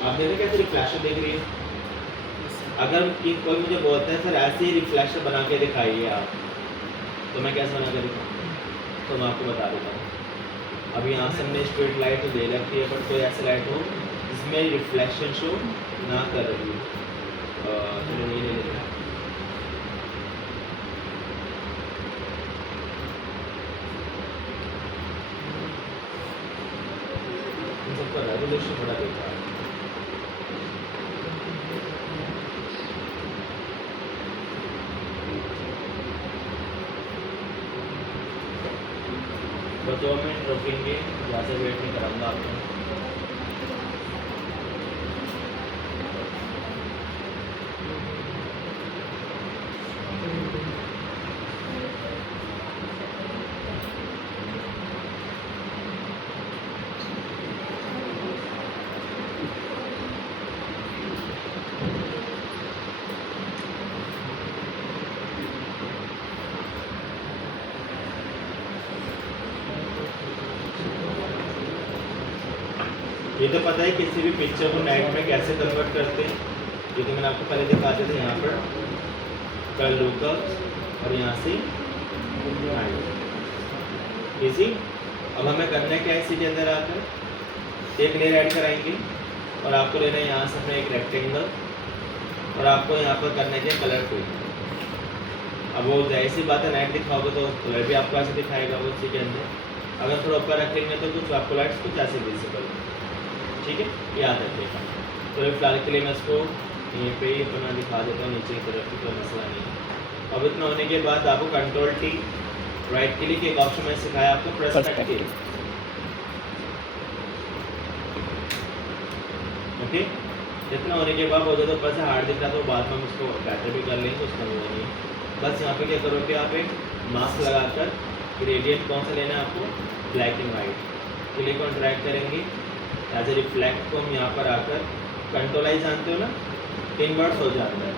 आप देख रहे कैसे रिफ्लेक्शन दिख रही है। अगर कोई मुझे बोलता है सर ऐसे ही रिफ्लेक्शन बना के दिखाइए आप, तो मैं कैसे बना के दिखाऊँ? तो मैं आपको बता देता हूँ। अब यहाँ से हमने स्ट्रीट लाइट तो दे रखी है, बट कोई ऐसी लाइट हो जिसमें रिफ्लेक्शन शो ना कर रही हो। चलो ये ले लेते हैं। इन सबका रेजोल्यूशन बड़ा बेकार है। तो 2 मिनट रुकेंगे, ज़्यादा वेट नहीं कराऊंगा आपको। ये तो पता है किसी भी पिक्चर को नाइट में कैसे कन्वर्ट करते हैं, ये तो मैंने आपको पहले दिखाते थे। यहाँ पर कर लूँगा और यहाँ से इसी। अब हमें करना क्या है, इसी के अंदर आकर एक लेयर ऐड कराएंगे और आपको लेना है यहाँ से अपना एक रेक्टेंगल, और आपको यहाँ पर करना है क्या, कलर फिल। अब वो ऐसी बात है, नाइट दिखाओगे तो कलर भी आपको ऐसे दिखाएगा वो इसी के अंदर। अगर थोड़ा ऊपर रखेंगे तो कुछ आपको लाइट्स कुछ ऐसे विजिबल, ठीक है, याद रखिएगा। तो फिलहाल के लिए मैं इसको यहीं पे ही अपना दिखा देता हूँ, नीचे की तरफ की कोई मसला नहीं है। अब इतना होने के बाद आपको कंट्रोल टी राइट क्लिक, एक ऑप्शन मैंने सिखाया आपको पर्सपेक्टिव, ओके। इतना होने के बाद वो जो ऊपर से हार्ड दिख रहा तो बाद में हम उसको बेटर भी कर लेंगे, उसका वो नहीं है। बस यहाँ पे क्या करोगे आप, एक मास्क लगाकर ग्रेडियंट कौन सा लेना है आपको, black and white, click on drag करेंगे एज ए रिफ्लेक्ट को हम यहाँ पर आकर कंट्रोल आई जानते हो ना, इन्वर्ट हो जाता है।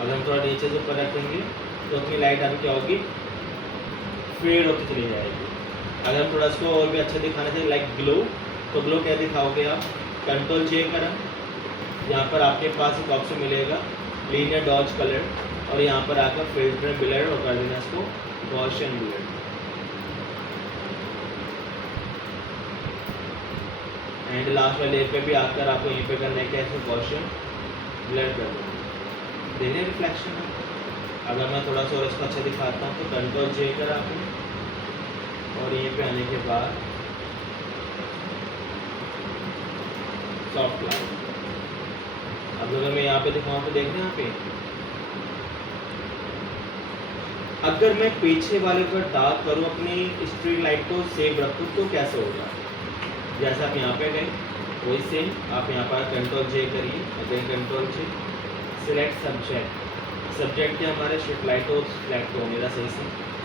अगर हम थोड़ा नीचे से ऊपर रखेंगे तो अपनी लाइट अभी क्या होगी, फेड होती चली जाएगी। अगर हम थोड़ा इसको और भी अच्छा दिखाना चाहिए लाइक ग्लो, तो ग्लो क्या दिखाओगे आप, कंट्रोल जे करा, यहाँ पर आपके पास एक ऑप्शन मिलेगा लीनियर डॉज कलर, और यहाँ पर आकर फिल्टर ब्लर और कर देना इसको गॉसियन ब्लर। एंड लास्ट वाले लेयर पे भी आकर आपको यहीं पे करना है क्या, इसको गॉसियन ब्लर कर दो, देने रिफ्लेक्शन है। अगर मैं थोड़ा सा और इसको अच्छा दिखाता हूँ तो कंट्रोल जे कर आपने, और यहीं पे आने के बाद सॉफ्ट लाइट। अब अगर मैं यहाँ पे दिखाऊँ तो देख रहे हैं यहाँ पे, अगर मैं पीछे वाले पर डार्क करूँ, अपनी स्ट्रीट लाइट को सेव रखूँ तो कैसे होगा, जैसे आप यहाँ पे गए वही सेम आप यहाँ पर कंट्रोल जे करिए, अगेन कंट्रोल जे, सिलेक्ट सब्जेक्ट। सब्जेक्ट क्या हमारे स्ट्रीट लाइट को सिलेक्ट हो मेरा सही से,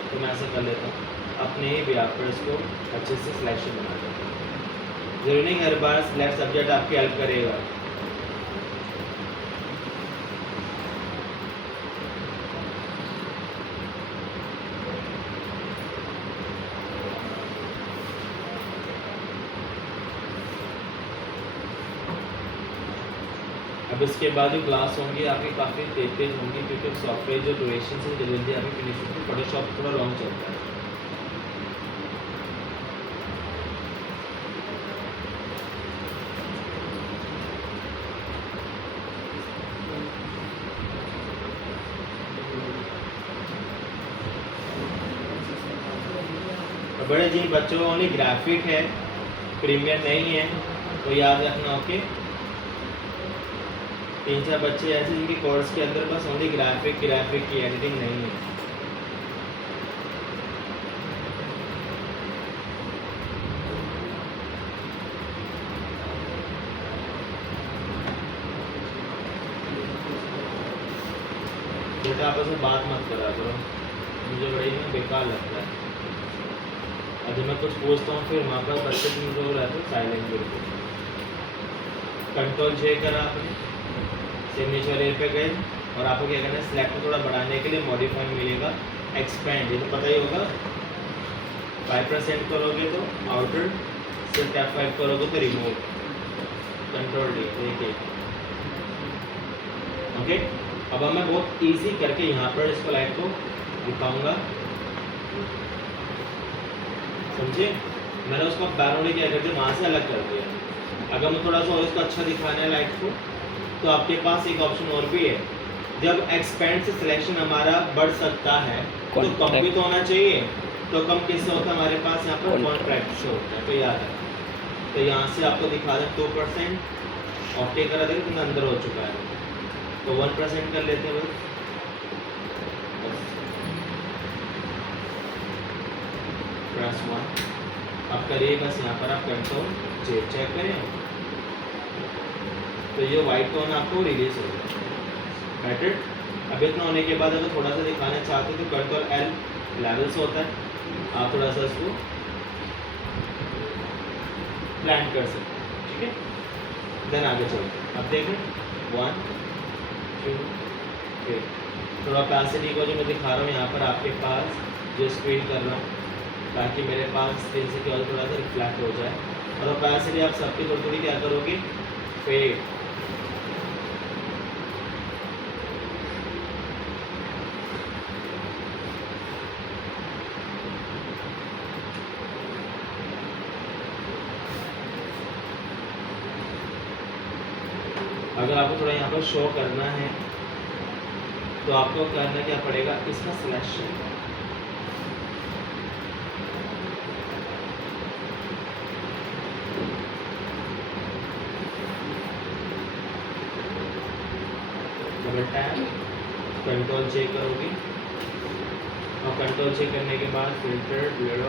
तो मैं ऐसा कर लेता हूँ, अपने ही भी आप पर इसको अच्छे से सिलेक्शन बना देता हूँ। जरूरी नहीं हर बार सिलेक्ट सब्जेक्ट आपकी हेल्प करेगा। अब इसके बाद जो क्लास होंगी आपकी काफ़ी तेज होंगी, क्योंकि सॉफ्टवेयर जो ड्यूरेशन से जल्दी आपकी फिनिश होती है, फोटोशॉप थोड़ा लॉन्ग चलता है। बड़े जी बच्चों को ओनली ग्राफिक है, प्रीमियर नहीं है, तो याद रखना। ओके, 3-4 बच्चे ऐसे जिनके कोर्स के अंदर बस ओनली ग्राफिक की एडिटिंग नहीं है। बेटा आपस में बात मत करा करो, मुझे बड़ी ना बेकार लगता है। और जब मैं कुछ पूछता हूँ फिर वहाँ पर बच्चे जो रहते हैं साइलेंट बिल्कुल। कंट्रोल जे करा आपने, सिग्नेचर लेयर पे गए और आपको क्या करना है, सिलेक्ट थोड़ा बढ़ाने के लिए मॉडिफाई मिलेगा एक्सपेंड, ये तो पता ही होगा। 5% करोगे तो आउटर, सिर्फ F5 करोगे तो रिमूव। कंट्रोल डी, देखिए। ओके, अब मैं बहुत इजी करके यहाँ पर इसको लाइट को दिखाऊंगा, समझे। मैंने उसको बैकग्राउंड क्या कर दिया, वहाँ से अलग कर दिया। अगर मैं थोड़ा सा और इसको अच्छा दिखाना है लाइट को, तो आपके पास एक ऑप्शन और भी है। जब एक्सपेंड से सिलेक्शन हमारा बढ़ सकता है तो कम भी तो होना चाहिए। तो कम किससे होता है हमारे पास, यहाँ पर कॉन्ट्रैक्ट से होता है। तो याद है, तो यहाँ से आपको दिखा दें 2% ओके करा देंगे तो अंदर हो चुका है। तो 1% कर लेते हैं बस। प्लस 1 अब करिए बस, यहाँ पर आप कंट्रोल जे चेक करें तो ये वाइट टोन आपको रिलीज हो गया। बेटर। अब इतना होने के बाद अगर थोड़ा सा दिखाना चाहते तो कंट्रोल एल लेवल्स होता है, आप थोड़ा सा इसको ब्लेंड कर सकते हैं, ठीक है। देन आगे चलते हैं, अब देखें 1 2 3 थोड़ा पैसिटी को जो मैं दिखा रहा हूँ यहाँ पर आपके पास जो स्क्रीन कर रहा हूँ, ताकि मेरे पास स्क्रीन से क्या थोड़ा सा रिफ्लेक्ट हो जाए। और पैसिटी आप सबकी थोड़ी थोड़ी क्या करोगे, फेड। अगर आपको थोड़ा यहाँ पर शो करना है तो आपको करना क्या पड़ेगा, इसका selection double tap, control check करोगे और कंट्रोल चेक करने के बाद फिल्टर ब्लर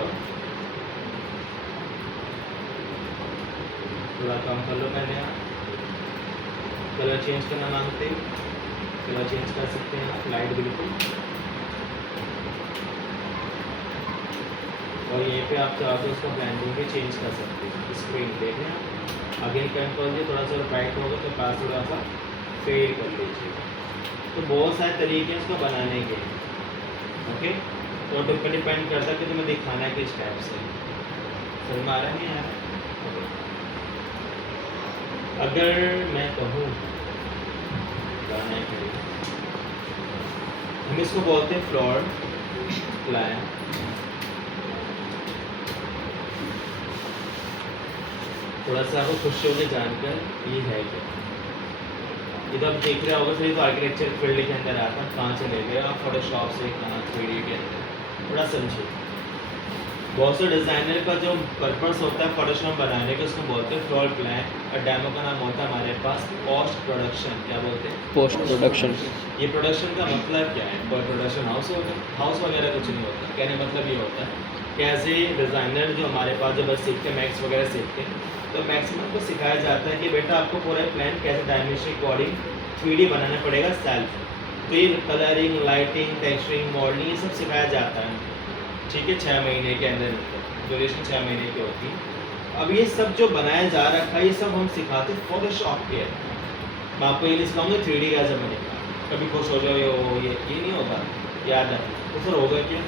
थोड़ा कम कर लो। मैंने यहाँ कलर चेंज करना मांगते हैं, कलर चेंज कर सकते हैं आप, लाइट बिल्कुल। और यहीं पे आप चाहो तो उसका ब्लेंडिंग भी चेंज कर सकते हैं। स्क्रीन देखें आप, अगेन कंट्रोल जी, थोड़ा सा ब्राइट होगा तो पास थोड़ा सा फेड कर लीजिए। तो बहुत सारे तरीके हैं उसको बनाने के, ओके। तो डिपेंड करता है कि तुम्हें दिखाना है किस टाइप से। समझ में आ रहा है नहीं आ रहा? अगर मैं कहूँ हम इसको बोलते हैं फ्लोर प्लान। थोड़ा सा आपको खुश होकर जानकर ये है क्या, ये तो आप देख रहे होगा सही। तो आर्किटेक्चर फील्ड के अंदर आता है, कहाँ से ले गए आप, फोटोशॉप से, कहाँ 3D के अंदर, थोड़ा समझिए। बहुत से डिज़ाइनर का जो पर्पस होता है फोटोशॉप बनाने का, उसको बोलते हैं फ्लोर प्लान। और डेमो का नाम होता है हमारे पास पोस्ट प्रोडक्शन। क्या बोलते हैं? Post production. ये प्रोडक्शन का मतलब क्या है? कोई प्रोडक्शन हाउस होता है, हाउस वगैरह कुछ नहीं होता। कहने मतलब ये होता है कि ऐसे डिज़ाइनर जो हमारे पास जो बस सीखते हैं, मैक्स वगैरह सीखते हैं, तो मैक्सिमम को सिखाया जाता है कि बेटा आपको पूरा प्लान कैसे डायमेंशन अकॉर्डिंग 3D बनाना पड़ेगा सेल्फ। तो ये कलरिंग, लाइटिंग, टेक्सचरिंग, मॉडलिंग ये सब सिखाया जाता है, ठीक है। 6 महीने के अंदर ड्यूरेशन 6 महीने की होती है। अब ये सब जो बनाया जा रखा है ये सब हम सिखाते हैं फोटोशॉप के। मैं आपको ये नहीं सिखाऊंगा 3D कैसे बनेगा, कभी खुश हो जाओ ये नहीं होता, याद है। तो सर होगा क्या?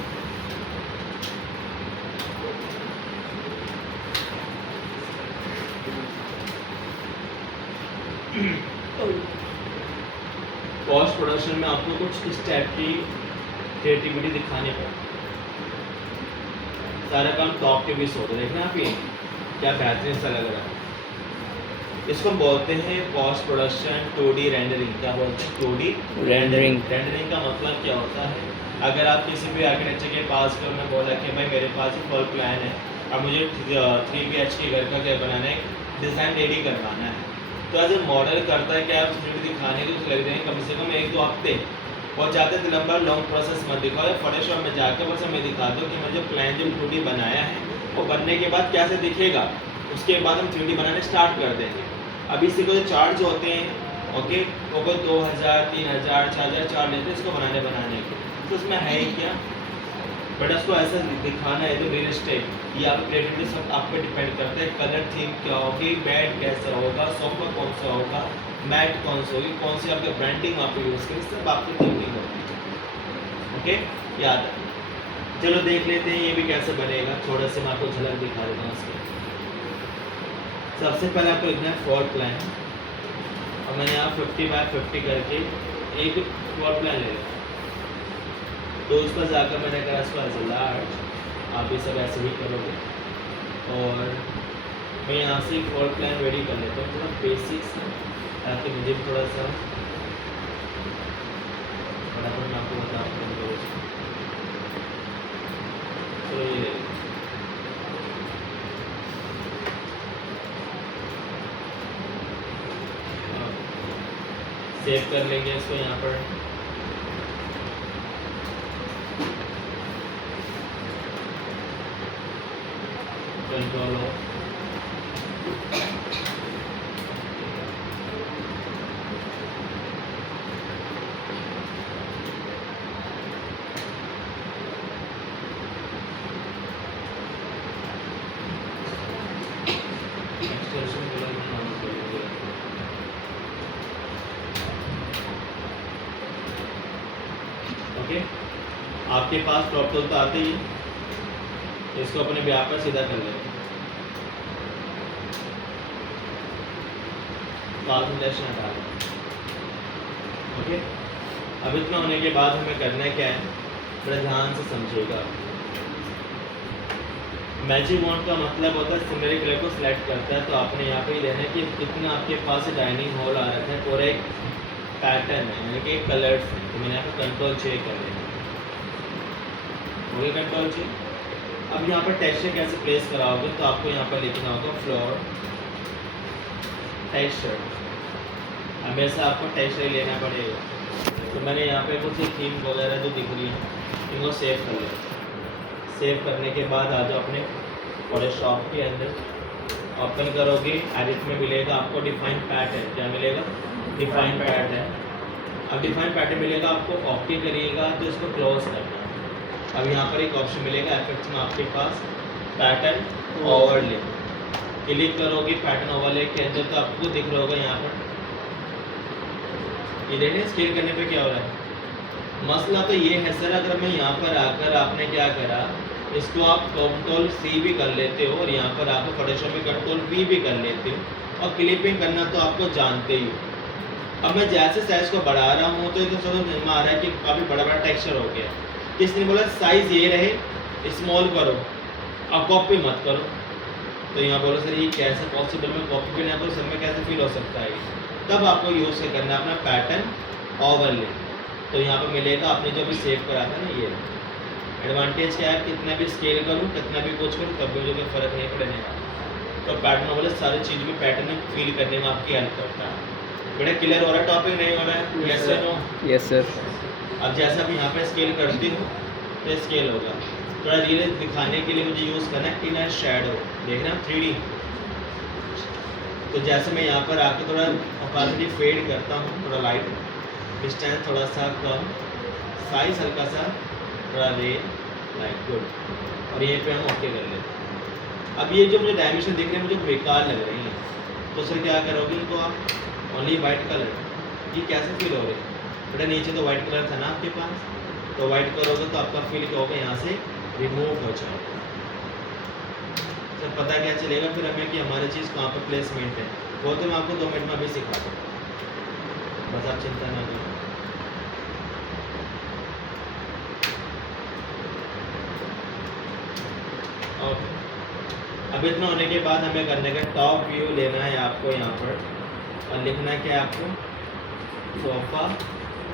पोस्ट प्रोडक्शन में आपको कुछ इस टाइप की क्रिएटिविटी दिखानी पड़ती है। सारा काम टॉप के बीच होता है, देखना आप ये क्या बेहतरीन सा लग रहा है। इसको बोलते हैं पोस्ट प्रोडक्शन 2D रेंडरिंग। क्या बोलते हैं? 2D rendering. रेंडरिंग का मतलब क्या होता है? अगर आप किसी भी आर्किटेक्चर के पास को मैं बोला कि भाई मेरे पास एक फुल प्लान है, अब मुझे 3 BHK घर का क्या बनाना है, डिज़ाइन रेडी करवाना है, तो एज ए मॉडल करता है क्या, आप दिखाने के लग जाएंगे कम से कम 1-2 हफ्ते। और चाहते थे लंबा लॉन्ग प्रोसेस मत दिखाओ, या फोटोशॉप में जाकर बस हमें दिखा दो कि मैं जो प्लान जो 2D बनाया है वो बनने के बाद कैसे दिखेगा, उसके बाद हम 3D बनाने स्टार्ट कर देंगे। अब इसी को जो चार्ज होते हैं, ओके, वो कोई 2000, 3000, 4000 चार्ज लेते हैं इसको बनाने के। तो उसमें है ही क्या, बट उसको ऐसा दिखाना है तो रियलिस्टिक, ये आप क्रिएटिविटी सब आप पे डिपेंड करता है। कलर थीम क्या होगी, बेड कैसा होगा, सोफा कौन सा होगा, मैट कौन सी होगी, कौन सी आपके ब्रांडिंग आप यूज़ करें, सब आपकी थिंकिंग होगी। ओके, याद है। चलो देख लेते हैं ये भी कैसे बनेगा। थोड़ा सा मैं आपको झलक दिखा देता हूँ इसकी। सबसे पहले आपको लिखना है फ्लोर प्लान, और मैंने यहाँ 50 बाय 50 करके एक फ्लोर प्लान ले लिया। तो उस पर जाकर मैंने कहा इसको एज ए लार्ज, आप भी सब ऐसे ही करोगे। और मैं यहाँ से फ्लोर प्लान रेडी कर लेता हूँ, थोड़ा बेसिक्स है ताकि मुझे भी थोड़ा सा फटाफट मैं आपको बता दूँ। तो ये सेव कर लेंगे इसको यहाँ पर। कंट्रोल हो, ओके। आपके पास क्रॉप टूल तो आते ही, इसको अपने ब्याह पर सीधा कर लेंगे। हटा दें। ओके, अब इतना होने के बाद हमें करना क्या है, बड़ा ध्यान से समझिएगा। मैजिक वॉन्ड का मतलब होता है सिमेट्रिक कलर को सिलेक्ट करता है। तो आपने यहाँ पे ही रहना है कि कितना आपके पास डाइनिंग हॉल आ रखा है, पूरा एक पैटर्न है, यानी कि एक कलर्स है। तो मैंने यहाँ पे कंट्रोल चेक कर लेना, हो गया कंट्रोल चेक। अब यहाँ पर टेक्सचर कैसे प्लेस कराओगे, तो आपको यहाँ पर लिखना होगा फ्लोर टेक्सचर। हमेशा आपको टेक्सचर लेना पड़ेगा। तो मैंने यहाँ पे कुछ थीम वगैरह जो दिख रही है इनको सेव कर लिया। सेव करने के बाद आ जाओ अपने फोटोशॉप के अंदर, ओपन करोगे, एडिट में मिलेगा आपको डिफाइन पैटर्न। क्या मिलेगा? Define pattern. अब डिफाइन पैटर्न मिलेगा आपको, कॉपी करिएगा तो इसको क्लोज करना। अब यहाँ पर एक ऑप्शन मिलेगा इफेक्ट्स में आपके पास पैटर्न ओवरले, क्लिक करोगे पैटर्न ओवरले के अंदर तो आपको दिख रहा होगा यहाँ पर। ये देखिए स्केल करने पे क्या हो रहा है। मसला तो ये है सर, अगर मैं यहाँ पर आकर आपने क्या करा, इसको आप कंट्रोल सी भी कर लेते हो और यहाँ पर आप फोटोशॉप में कंट्रोल वी भी कर लेते हो, और क्लिपिंग करना तो आपको जानते ही हो। अब मैं जैसे साइज को बढ़ा रहा हूँ तो ये तो समझ में आ रहा है कि काफ़ी बड़ा बड़ा टेक्सचर हो गया। किसने बोला साइज ये रहे, स्मॉल करो और कॉपी मत करो। तो यहाँ बोलो सर ये कैसे पॉसिबल, में कॉपी भी ना करो, सब में कैसे फील हो सकता है। तब आपको यूज़ से करना अपना पैटर्न ओवरले। तो यहाँ पर मिलेगा आपने जो भी सेव करा था ना, ये एडवांटेज क्या है, कितना भी स्केल करूँ कितना भी कुछ करूँ तब भी मुझे कोई फ़र्क नहीं पड़ने वाला। तो पैटर्न ओवरले सारी चीज़ में पैटर्न में फील करने में आपकी हेल्प करता है। बड़ा क्लियर हो रहा है, टॉपिक नहीं हो रहा है? Yes sir, no? Yes sir. अब जैसा अब यहाँ पर स्केल करती हूँ तो स्केल होगा। थोड़ा रियल दिखाने के लिए मुझे यूज़ करना है इनर शैडो, देखना 3D। तो जैसे मैं यहाँ पर आकर थोड़ा ऑपेसिटी फेड करता हूँ, थोड़ा लाइट, डिस्टेंस थोड़ा सा कम, साइज हल्का सा थोड़ा रेड लाइट, गुड। और यहीं पे हम ओके कर लेते हैं। अब ये जो मुझे डायमेंशन दिख रहे हैं मुझे बेकार लग रही हैं, तो सर क्या करोगे इनको आप ओनली वाइट कलर, ये कैसे फील हो रहे हैं बेटा, नीचे तो वाइट कलर था ना आपके पास, तो वाइट करोगे तो आपका फील क्या होगा, यहाँ से रिमूव हो जाएगा। सर पता क्या चलेगा फिर हमें कि हमारी चीज़ कहाँ पर प्लेसमेंट है, वो तो मैं आपको 2 मिनट में अभी सिखा दूँ, बस आप चिंता ना करें। ओके, अब इतना होने के बाद हमें करने का टॉप व्यू लेना है आपको यहाँ पर, और लिखना है क्या आपको, सोफा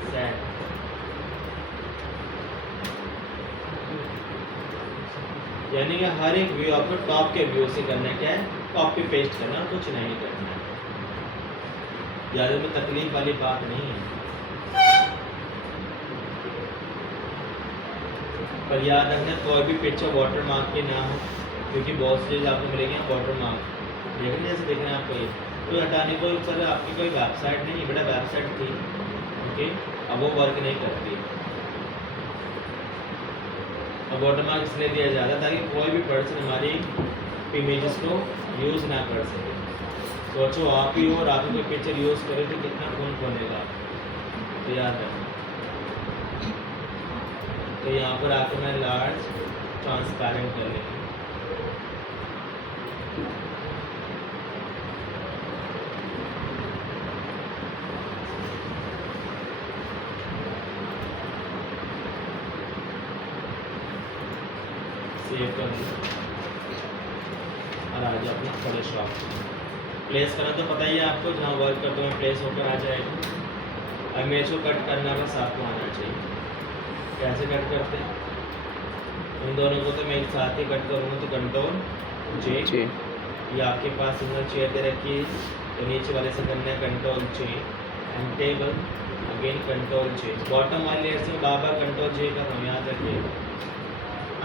सेट। यानी कि हर एक व्यू आपको टॉप के व्यू से करना है, क्या है, कॉपी पेस्ट करना, कुछ नहीं करना है। ज़्यादा में तकलीफ वाली बात नहीं है, पर याद रखना कोई भी पिक्चर वाटर मार्क की ना हो, क्योंकि बहुत चीज़ आपको मिलेगी वाटर मार्क देखने जैसे देखना है आपको। ये तो हटाने को सर आपकी कोई वेबसाइट नहीं, बड़ा वेबसाइट थी ओके, अब वो वर्क नहीं करती। अब वाटर मार्क इसलिए दिया जाता ताकि कोई भी पर्सन हमारी इमेजेस को यूज़ ना कर सके। सोचो आप ही हो और आप ही कोई पिक्चर यूज़ करें तो कितना खून खोलेगा, तो याद रखना। तो यहाँ पर आकर मैं लार्ज ट्रांसपेरेंट कर लेंगे। सेव कर लो और आ जाओ अपना फोटोशॉप। प्लेस करना तो पता ही है आपको, जहाँ वर्क करते हुए प्लेस होकर आ जाएगा। अब इमेज को कट करना बस आपको आना चाहिए। कैसे कट करते हैं, इन दोनों को तो मैं एक साथ ही कट करूँगा, तो कंट्रोल जे। ये आपके पास सिंगल चेयर दे रखी है, तो नीचे वाले से करना है control J and table again control J. Bottom वाले लेयर से बार बार कंट्रोल जे कर रहा हूँ, याद रखिएगा।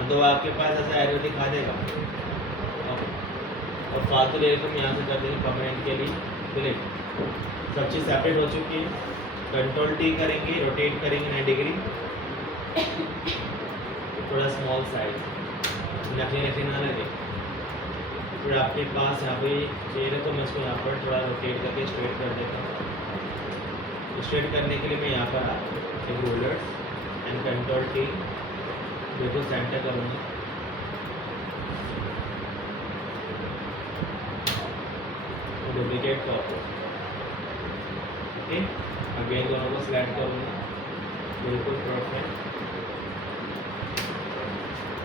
तो आपके पास ऐसा एरो दिखा देगा और फालतू लेयर को हम यहाँ से कर देंगे परमानेंट के लिए डिलीट। सब चीज़ सेपरेट हो चुकी है। कंट्रोल टी करेंगे, रोटेट करेंगे 90 डिग्री, थोड़ा स्मॉल साइज, नकली ना लगे। फिर आपके पास यहाँ पे चेयर है, तो मैं इसको यहाँ पर थोड़ा रोटेट करके स्ट्रेट कर देता हूँ। स्ट्रेट करने के लिए मैं यहाँ पर आता हूँ होल्डर एंड कंट्रोल टी, बिल्कुल सेंटर करूँगा। Duplicate copy, okay. अगेन दोनों को सिलेक्ट करूँगा, बिल्कुल परफेक्ट।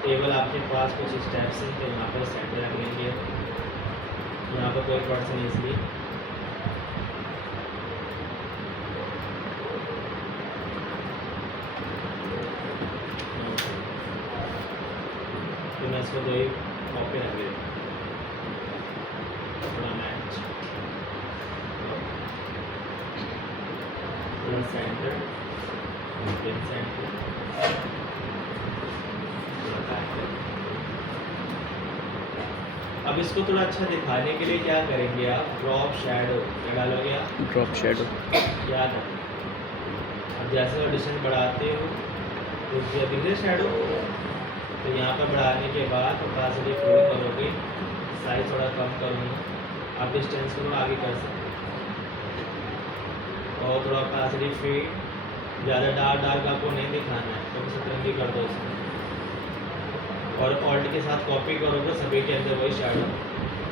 टेबल आपके पास कुछ स्टेप्स हैं, तो यहाँ पर सेंटर रख लेंगे। यहाँ पर कोई पर्सन इसलिए तो मैं इसको 2 ही कॉपी रख लेता हूँ। अपना मैच सेंटर, सेंटर, अब इसको थोड़ा अच्छा दिखाने के लिए क्या करेंगे आप, ड्रॉप शैडो क्या डालोगे आप, ड्रॉप शैडो याद है। अब जैसे वो डिस्टेंस बढ़ाते हो तो दिख रहे शैडो, तो यहाँ पर बढ़ाने के बाद थोड़ा सा ये फुल करोगे, साइज थोड़ा कम करूँगा। आप डिस्टेंस को आगे कर सकते हो और थोड़ा ऑपेसिटी फीड, ज़्यादा डार्क आपको नहीं दिखाना है तो सतरंगी कर दो इसमें। और ऑल्ट के साथ कॉपी करोगे सभी के अंदर वही शैडो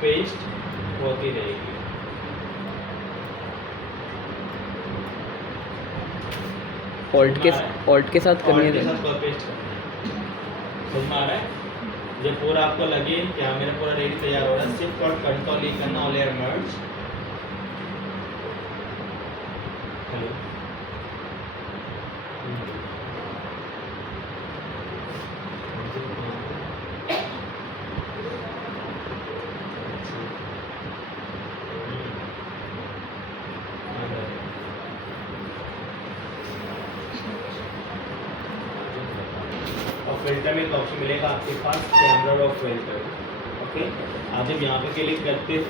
पेस्ट होती रहेगी। ऑल्ट के साथ करनी है, पेस्ट करना है। समझ में आ रहा है? जब पूरा आपको लगे कि हाँ मेरा पूरा रेडी तैयार हो रहा है, सिर्फ और कंट्रोल ई करना, ऑल लेयर मर्ज। हेलो, फिल्टर में एक ऑप्शन मिलेगा आपके पास, कैमरा रॉ फिल्टर, ओके। आप जब यहाँ पे क्लिक करते हो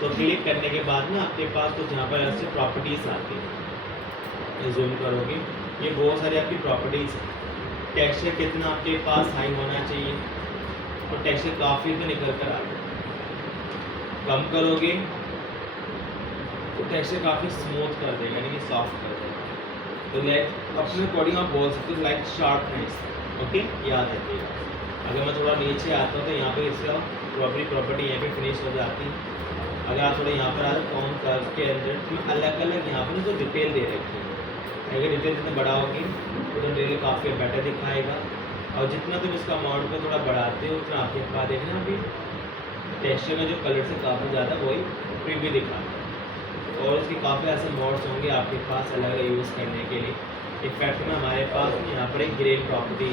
तो क्लिक करने के बाद ना आपके पास कुछ यहाँ पर ऐसे प्रॉपर्टीज़ आती है। जूम करोगे, ये बहुत सारी आपकी प्रॉपर्टीज़ है। टेक्सचर कितना आपके पास हाई होना चाहिए, तो टेक्सचर काफ़ी तो निकल कर आ जाए। कम करोगे तो टेक्सचर काफ़ी स्मूथ कर देगा, यानी कि सॉफ्ट कर देगा। तो लाइक अपने अकॉर्डिंग आप बोल सकते हो लाइक शार्पनेस, ओके, याद रखिएगा। अगर मैं थोड़ा नीचे आता हूँ तो यहाँ पे इसका प्रॉपर्टी यहाँ पे फिनिश हो जाती है। अगर आप थोड़ा यहाँ पर आ जाओ ऑन कर्व के अंदर, तो अलग अलग यहाँ पर जो डिटेल दे रखी है, अगर डिटेल जितना बढ़ाओगे तो डिटेल काफ़ी बेटर दिखाएगा। और जितना तुम इसका अमाउंट को थोड़ा बढ़ाते हो उतना आपके पास देखना अभी टेक्सचर में जो कलर से काफ़ी ज़्यादा वही प्रीव्यू दिखाता है। और इसके काफ़ी ऐसे मोड्स होंगे आपके पास अलग अलग यूज़ करने के लिए। इफेक्ट में हमारे पास यहाँ पर एक ग्रेन प्रॉपर्टी,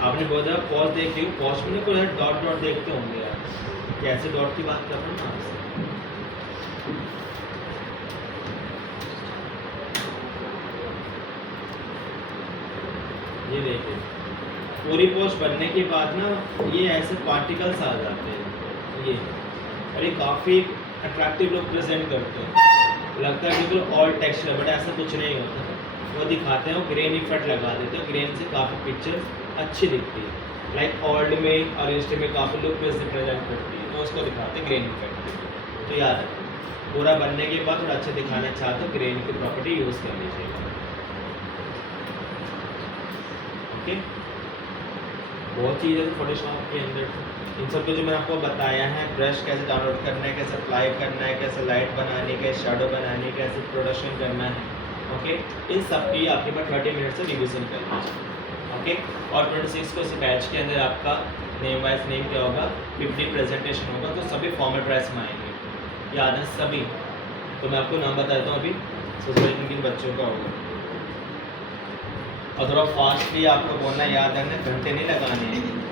आपने बहुत ज़्यादा पॉज देखते हो, पॉज में कोई डॉट डॉट देखते होंगे यार, कैसे डॉट की बात कर रहा हूँ ना आपसे। ये देखिए पूरी पोस्ट बनने के बाद ना ये ऐसे पार्टिकल्स आ जाते हैं ये, और ये काफ़ी अट्रैक्टिव लुक प्रेजेंट करते हैं। लगता है बिल्कुल ऑल टेक्सचर, बट ऐसा कुछ नहीं होता। वो दिखाते हैं, वो ग्रेन इफेक्ट लगा देते हैं, ग्रेन से काफ़ी पिक्चर्स अच्छी दिखती है। लाइक ओल्ड में और इंस्टे में काफ़ी लुक प्रेजेंट करती है, तो उसको दिखाते हैं ग्रेन इफेक्ट। तो याद है पूरा बनने के बाद थोड़ा अच्छा दिखाना चाहते हो ग्रेन की प्रॉपर्टी यूज़ कर लीजिएगा, ओके। बहुत चीज़ें फोटोशॉप के अंदर, इन सब को जो मैंने आपको बताया है, ब्रश कैसे डाउनलोड करना है, कैसे अप्लाई करना है, कैसे लाइट बनानी, कैसे शैडो बनानी, कैसे प्रोडक्शन करना है, ओके। इन सब की आपके पास 30 मिनट से रिविजन कर लीजिए। ओके। और 26 को इस बैच के अंदर आपका नेम वाइज नेम क्या होगा, 50 प्रेजेंटेशन होगा, तो सभी फॉर्मेट वाइज में आएंगे, याद है सभी। तो मैं आपको नाम बता देता हूँ अभी, सोचो किन किन बच्चों का होगा। और थोड़ा फास्टली आपको बोलना याद है, घंटे नहीं लगाने हैं।